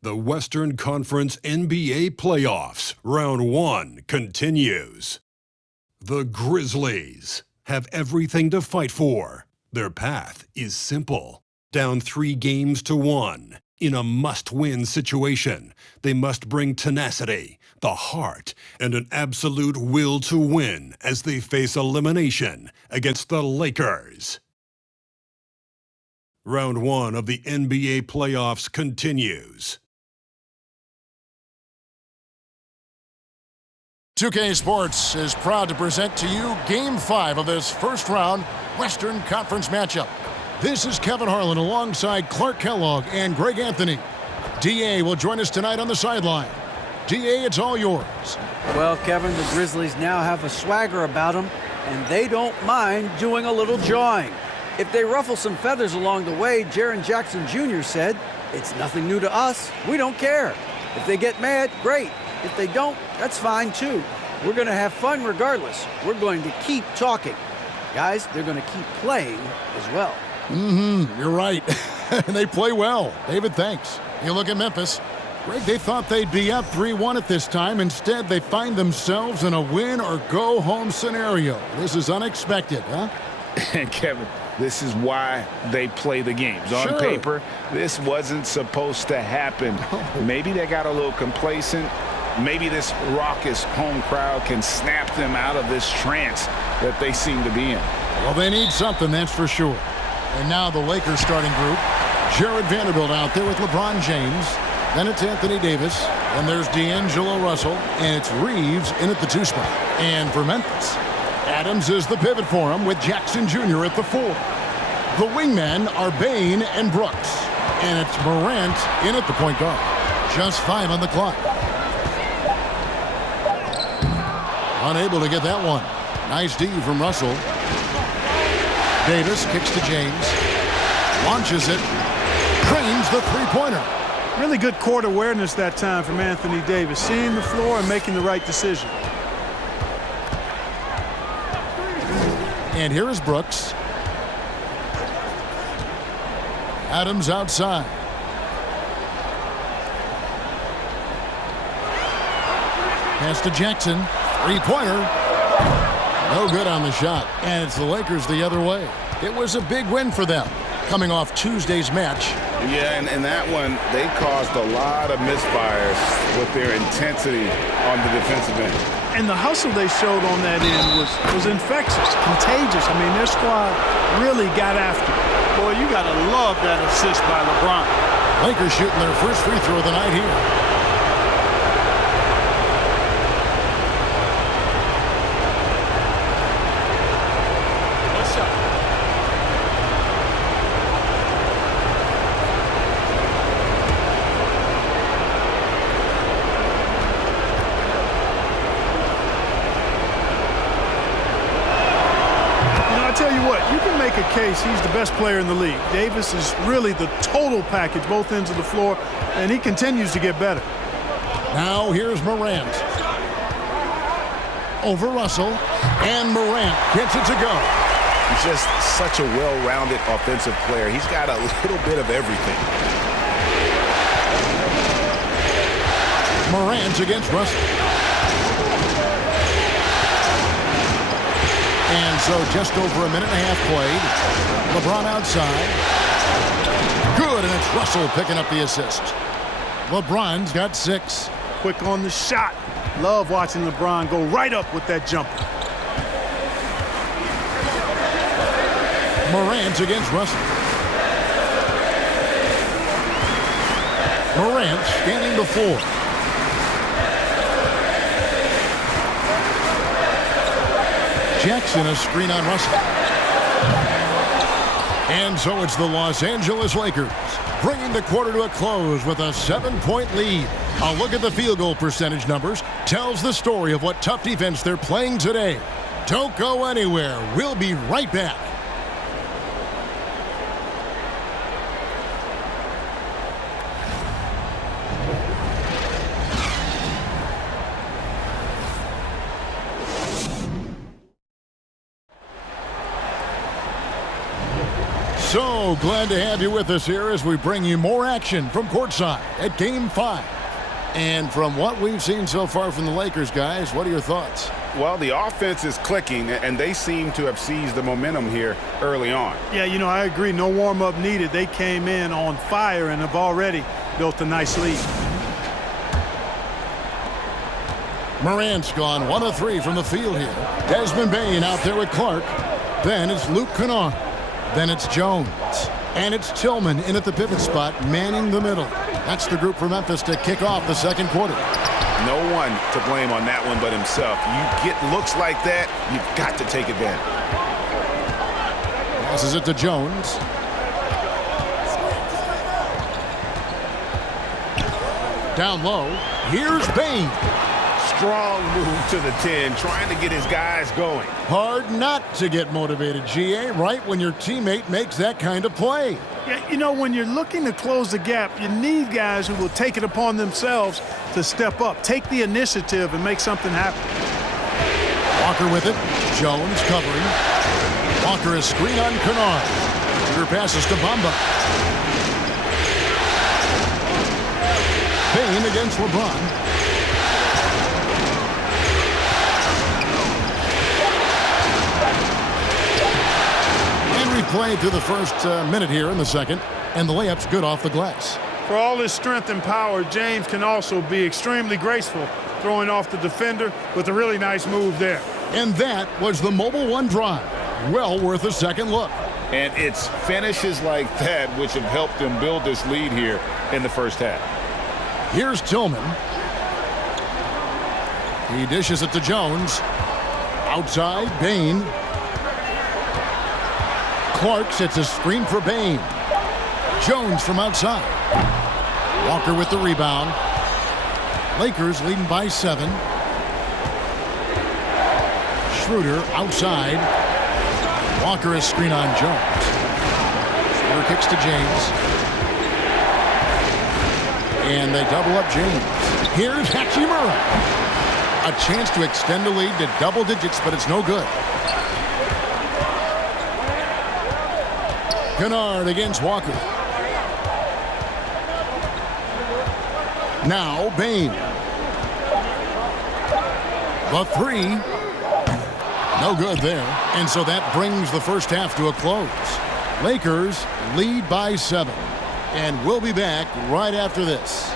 The Western Conference NBA Playoffs, Round 1 continues. The Grizzlies have everything to fight for. Their path is simple. Down 3-1 in a must-win situation, they must bring tenacity, the heart, and an absolute will to win as they face elimination against the Lakers. Round 1 of the NBA playoffs continues. 2K Sports is proud to present to you Game 5 of this first-round Western Conference matchup. This is Kevin Harlan alongside Clark Kellogg and Greg Anthony. D.A. will join us tonight on the sideline. D.A., it's all yours. Well, Kevin, the Grizzlies now have a swagger about them, and they don't mind doing a little jawing. If they ruffle some feathers along the way, Jaren Jackson Jr. said, "It's nothing new to us. We don't care. If they get mad, great. If they don't, that's fine too. We're going to have fun regardless. We're going to keep talking." Guys, they're going to keep playing as well. You're right. They play well. David, thanks. You look at Memphis. Greg, they thought they'd be up 3-1 at this time. Instead, they find themselves in a win-or-go-home scenario. This is unexpected, huh? And Kevin, this is why they play the games. On Sure. paper, this wasn't supposed to happen. Maybe they got a little complacent. Maybe this raucous home crowd can snap them out of this trance that they seem to be in. Well, they need something, that's for sure. And now the Lakers starting group. Jared Vanderbilt out there with LeBron James. Then it's Anthony Davis. Then there's D'Angelo Russell. And it's Reeves in at the 2 spot. And for Memphis, Adams is the pivot for him with Jackson Jr. at the 4. The wingmen are Bain and Brooks. And it's Morant in at the point guard. Just 5 on the clock. Unable to get that one. Nice D from Russell. Davis kicks to James. Launches it. Drains the three-pointer. Really good court awareness that time from Anthony Davis, seeing the floor and making the right decision. And here is Brooks. Adams outside. Pass to Jackson. Three-pointer. No good on the shot. And it's the Lakers the other way. It was a big win for them, coming off Tuesday's match. Yeah, and that one, they caused a lot of misfires with their intensity on the defensive end. And the hustle they showed on that end was infectious, contagious. I mean, their squad really got after it. Boy, you got to love that assist by LeBron. Lakers shooting their first free throw of the night here. Tell you what, you can make a case he's the best player in the league. Davis is really the total package, both ends of the floor, and he continues to get better. Now here's Morant. Over Russell, and Morant gets it to go. He's just such a well-rounded offensive player. He's got a little bit of everything. Morant against Russell. And so just over a minute and a half played. LeBron outside. Good, and it's Russell picking up the assist. LeBron's got 6. Quick on the shot. Love watching LeBron go right up with that jumper. Morant against Russell. Morant scanning the floor. Jackson, a screen on Russell. And so it's the Los Angeles Lakers, bringing the quarter to a close with a 7-point lead. A look at the field goal percentage numbers tells the story of what tough defense they're playing today. Don't go anywhere. We'll be right back. So glad to have you with us here as we bring you more action from courtside at Game 5. And from what we've seen so far from the Lakers, guys, what are your thoughts? Well, the offense is clicking, and they seem to have seized the momentum here early on. Yeah, I agree. No warm-up needed. They came in on fire and have already built a nice lead. Morant's gone 1 of 3 from the field here. Desmond Bane out there with Clark. Then it's Luke Kennard. Then it's Jones. And it's Tillman in at the pivot spot, manning the middle. That's the group for Memphis to kick off the second quarter. No one to blame on that one but himself. You get looks like that, you've got to take advantage. Passes it to Jones. Down low. Here's Bane. Strong move to the 10, trying to get his guys going. Hard not to get motivated, GA, right when your teammate makes that kind of play. Yeah, when you're looking to close the gap, you need guys who will take it upon themselves to step up, take the initiative, and make something happen. Walker with it. Jones covering. Walker is screen on Kennard. Shooter passes to Bamba. Bane against LeBron. Play through the first minute here in the second, and the layup's good off the glass. For all his strength and power, James can also be extremely graceful, throwing off the defender with a really nice move there. And that was the Mobile One drive. Well worth a second look. And it's finishes like that which have helped them build this lead here in the first half. Here's Tillman. He dishes it to Jones. Outside, Bane. Clark sets a screen for Bane. Jones from outside. Walker with the rebound. Lakers leading by 7. Schroeder outside. Walker is screen on Jones. Schroeder kicks to James. And they double up James. Here's Hachimura. A chance to extend the lead to double digits, but it's no good. Kennard against Walker. Now Bane. The 3. No good there. And so that brings the first half to a close. Lakers lead by 7. And we'll be back right after this.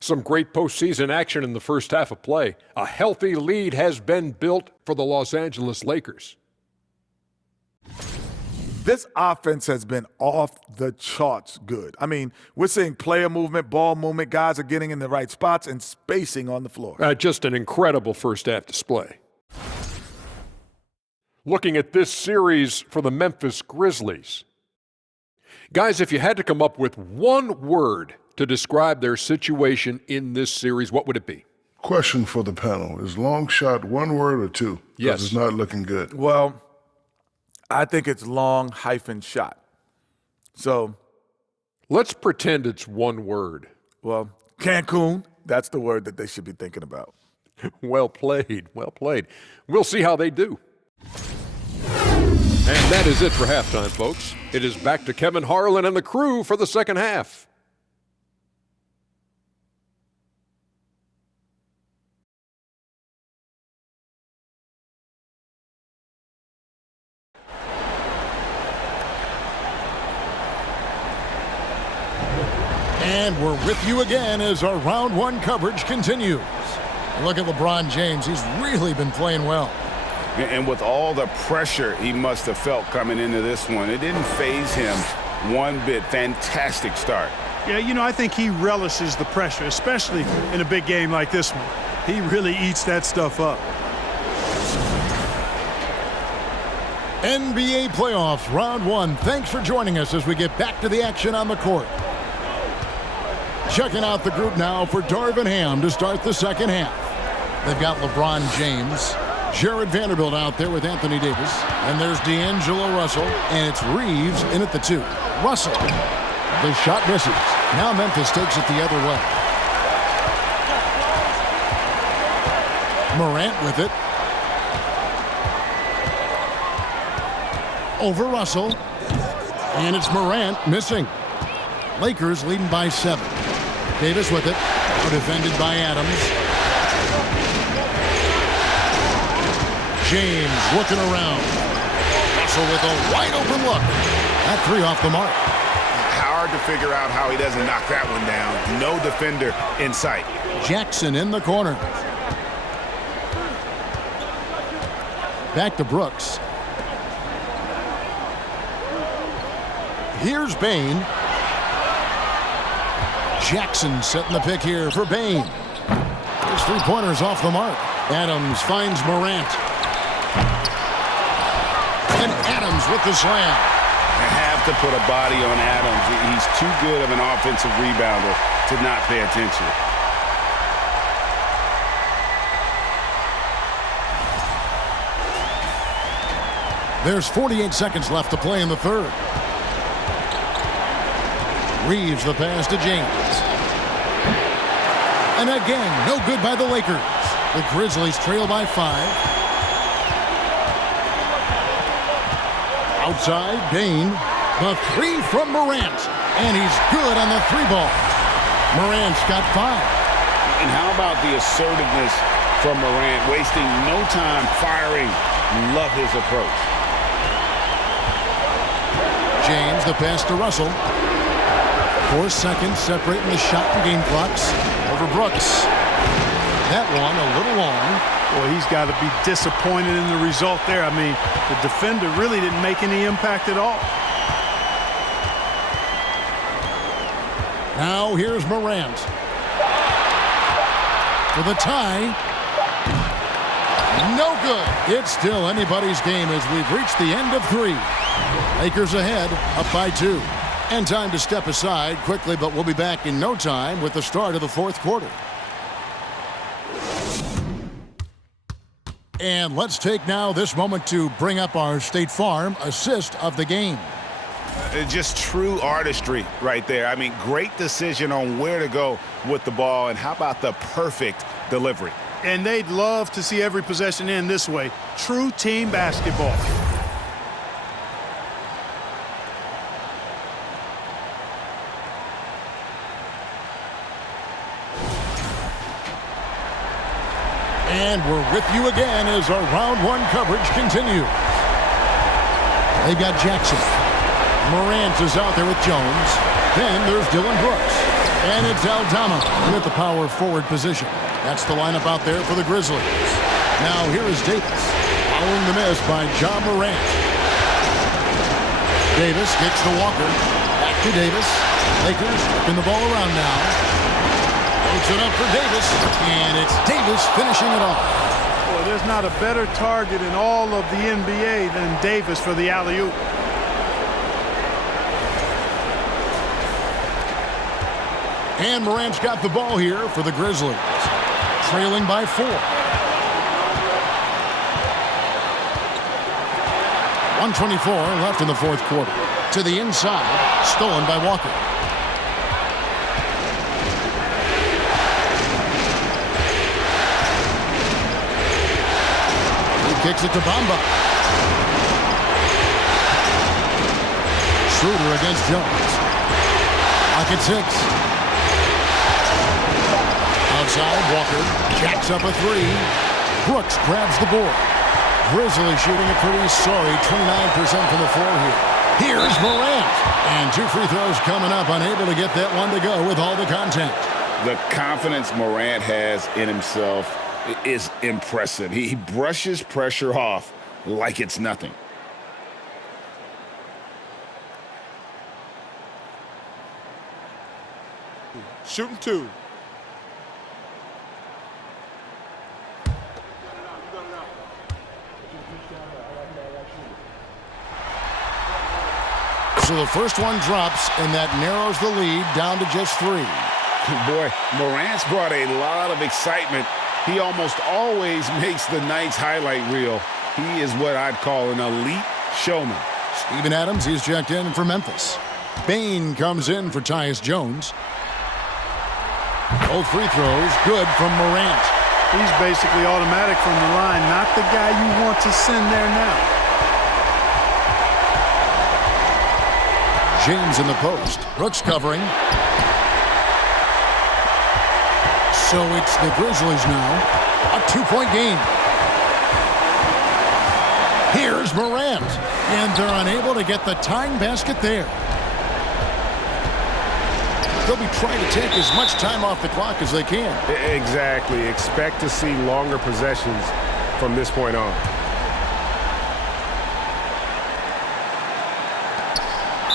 Some great postseason action in the first half of play. A healthy lead has been built for the Los Angeles Lakers. This offense has been off the charts good. I mean, we're seeing player movement, ball movement. Guys are getting in the right spots and spacing on the floor. Just an incredible first half display. Looking at this series for the Memphis Grizzlies. Guys, if you had to come up with one word to describe their situation in this series, what would it be? Question for the panel. Is long shot one word or two? Yes. It's not looking good. Well, I think it's long hyphen shot. So let's pretend it's one word. Well, Cancun, that's the word that they should be thinking about. Well played, well played. We'll see how they do. And that is it for halftime, folks. It is back to Kevin Harlan and the crew for the second half. And we're with you again as our round one coverage continues. Look at LeBron James. He's really been playing well. And with all the pressure he must have felt coming into this one, it didn't faze him one bit. Fantastic start. Yeah, I think he relishes the pressure, especially in a big game like this one. He really eats that stuff up. NBA playoffs, round one. Thanks for joining us as we get back to the action on the court. Checking out the group now for Darvin Ham to start the second half. They've got LeBron James, Jared Vanderbilt out there with Anthony Davis, and there's D'Angelo Russell, and it's Reeves in at the 2. Russell, the shot misses. Now Memphis takes it the other way. Morant with it. Over Russell. And it's Morant missing. Lakers leading by 7. Davis with it. Defended by Adams. James looking around. Russell with a wide open look. That 3 off the mark. Hard to figure out how he doesn't knock that one down. No defender in sight. Jackson in the corner. Back to Brooks. Here's Bain. Jackson setting the pick here for Bain. His 3-pointers off the mark. Adams finds Morant. And Adams with the slam. I have to put a body on Adams. He's too good of an offensive rebounder to not pay attention. There's 48 seconds left to play in the third. Reeves the pass to James. And again, no good by the Lakers. The Grizzlies trail by 5. Outside, Bain. The 3 from Morant. And he's good on the 3-ball. Morant's got 5. And how about the assertiveness from Morant, wasting no time firing? Love his approach. James, the pass to Russell. 4 seconds separating the shot and game clocks. Over Brooks. That one a little long. Well, he's got to be disappointed in the result there. I mean, the defender really didn't make any impact at all. Now here's Morant. For the tie. No good. It's still anybody's game as we've reached the end of 3. Lakers ahead, up by 2. And time to step aside quickly, but we'll be back in no time with the start of the 4th quarter. And let's take now this moment to bring up our State Farm assist of the game. Just true artistry right there. I mean, great decision on where to go with the ball, and how about the perfect delivery? And they'd love to see every possession end this way. True team basketball. And we're with you again as our round 1 coverage continues. They've got Jackson. Morant is out there with Jones. Then there's Dylan Brooks. And it's Aldama with the power forward position. That's the lineup out there for the Grizzlies. Now here is Davis. Following the miss by John Morant. Davis kicks to Walker. Back to Davis. Lakers in the ball around now. Puts it up for Davis, and it's Davis finishing it off. Well, there's not a better target in all of the NBA than Davis for the alley-oop. And Morant's got the ball here for the Grizzlies, trailing by 4. 1:24 left in the 4th quarter. To the inside, stolen by Walker. Kicks it to Bamba. Schroeder against Jones. Lock at 6. Outside, Walker jacks up a 3. Brooks grabs the board. Grizzlies shooting a pretty sorry 29% from the floor here. Here's Morant. And 2 free throws coming up, unable to get that one to go with all the contact. The confidence Morant has in himself is impressive. He brushes pressure off like it's nothing. Shooting 2. So the first one drops, and that narrows the lead down to just 3. Boy, Morant's brought a lot of excitement. He almost always makes the night's highlight reel. He is what I'd call an elite showman. Steven Adams, he's checked in for Memphis. Bain comes in for Tyus Jones. Both free throws good from Morant. He's basically automatic from the line, not the guy you want to send there now. James in the post. Brooks covering. So it's the Grizzlies now. A 2-point game. Here's Morant. And they're unable to get the tying basket there. They'll be trying to take as much time off the clock as they can. Exactly. Expect to see longer possessions from this point on.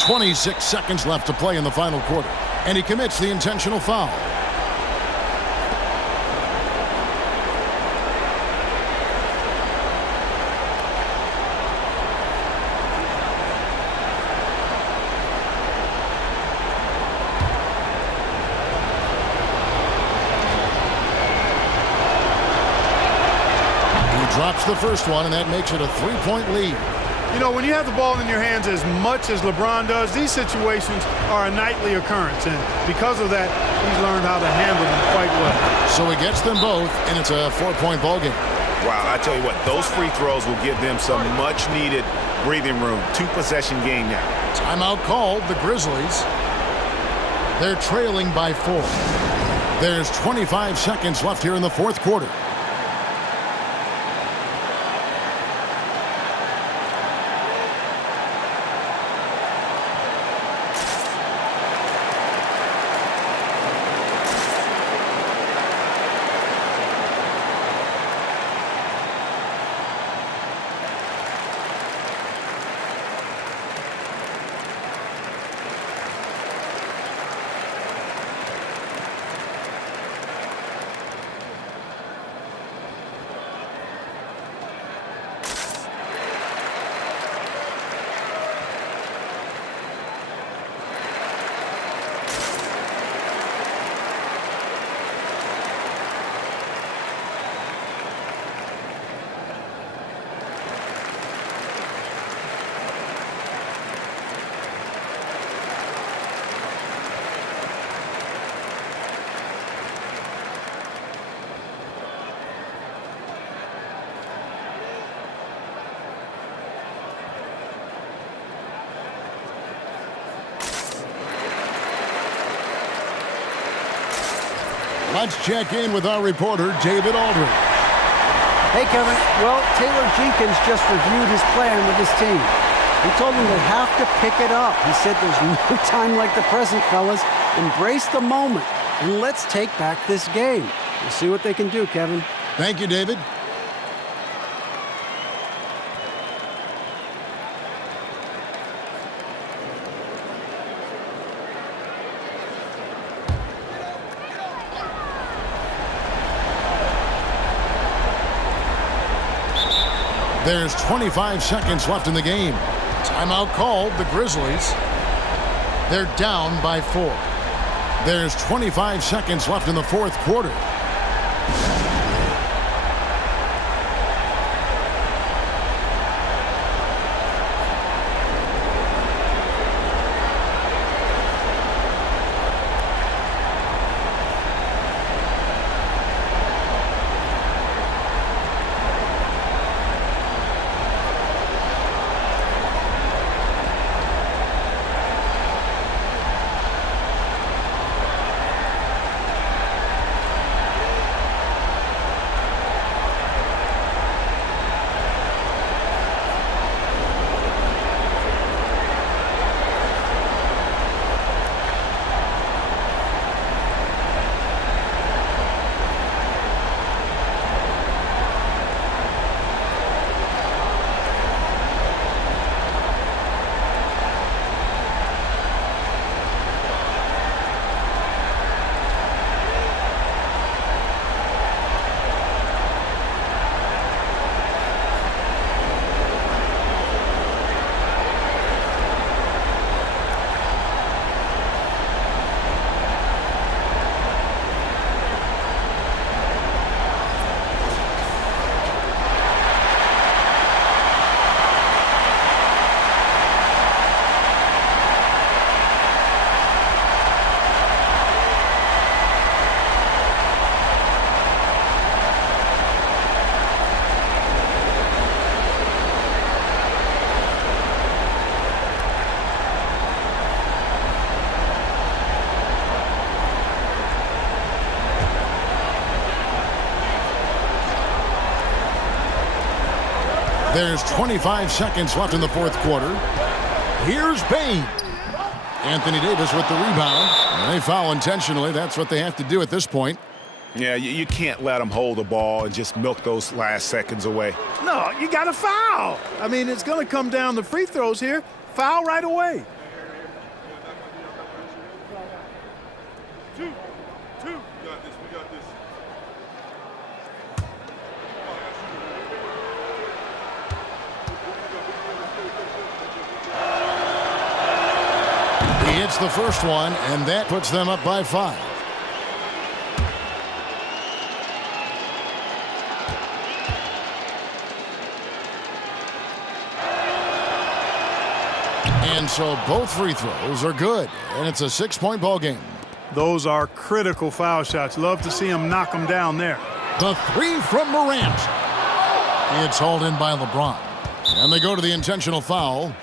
26 seconds left to play in the final quarter. And he commits the intentional foul. Drops the first one, and that makes it a 3-point lead. You know, when you have the ball in your hands as much as LeBron does, these situations are a nightly occurrence. And because of that, he's learned how to handle them quite well. So he gets them both, and it's a 4-point ball game. Wow, I tell you what, those free throws will give them some much-needed breathing room. 2-possession game now. Timeout called, the Grizzlies. They're trailing by 4. There's 25 seconds left here in the fourth quarter. Let's check in with our reporter, David Aldridge. Hey, Kevin. Well, Taylor Jenkins just reviewed his plan with his team. He told them they have to pick it up. He said there's no time like the present, fellas. Embrace the moment, and let's take back this game. We'll see what they can do, Kevin. Thank you, David. There's 25 seconds left in the game. Timeout called, the Grizzlies. They're down by 4. There's 25 seconds left in the fourth quarter. There's 25 seconds left in the fourth quarter. Here's Bain. Anthony Davis with the rebound. And they foul intentionally. That's what they have to do at this point. Yeah, you can't let them hold the ball and just milk those last seconds away. No, you got to foul. I mean, it's going to come down to free throws here. Foul right away. Two. We got this. He hits the first one, and that puts them up by 5. And so both free throws are good, and it's a 6-point ball game. Those are critical foul shots. Love to see him knock them down there. The three from Morant. It's hauled in by LeBron. And they go to the intentional foul.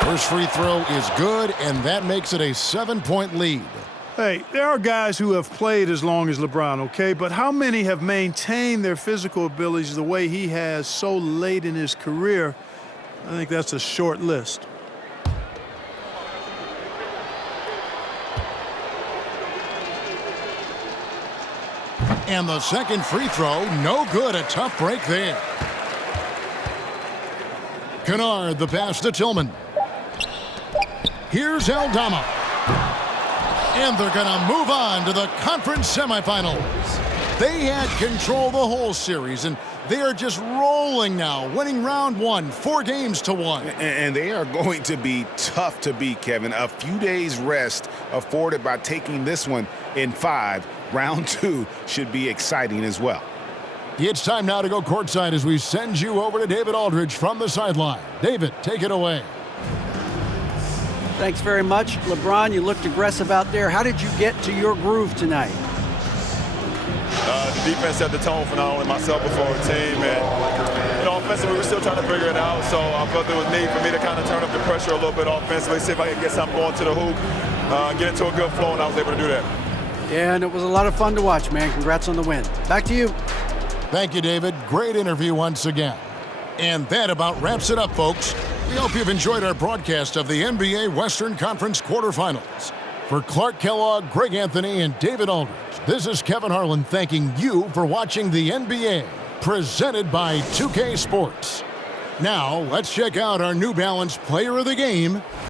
First free throw is good, and that makes it a 7-point lead. Hey, there are guys who have played as long as LeBron, okay? But how many have maintained their physical abilities the way he has so late in his career? I think that's a short list. And the second free throw, no good. A tough break there. Kennard, the pass to Tillman. Here's Aldama. And they're going to move on to the conference semifinals. They had control the whole series, and they are just rolling now, winning round 1, 4-1. And they are going to be tough to beat, Kevin. A few days rest afforded by taking this one in 5. Round 2 should be exciting as well. It's time now to go courtside as we send you over to David Aldridge from the sideline. David, take it away. Thanks very much. LeBron, you looked aggressive out there. How did you get to your groove tonight? The defense set the tone for not only myself but for our team. And, offensively, we're still trying to figure it out. So I felt there was need for me to kind of turn up the pressure a little bit offensively, see if I could get something going to the hoop, get into a good flow, and I was able to do that. Yeah, and it was a lot of fun to watch, man. Congrats on the win. Back to you. Thank you, David. Great interview once again. And that about wraps it up, folks. We hope you've enjoyed our broadcast of the NBA Western Conference quarterfinals. For Clark Kellogg, Greg Anthony, and David Aldridge, this is Kevin Harlan thanking you for watching the NBA, presented by 2K Sports. Now, let's check out our New Balance Player of the Game,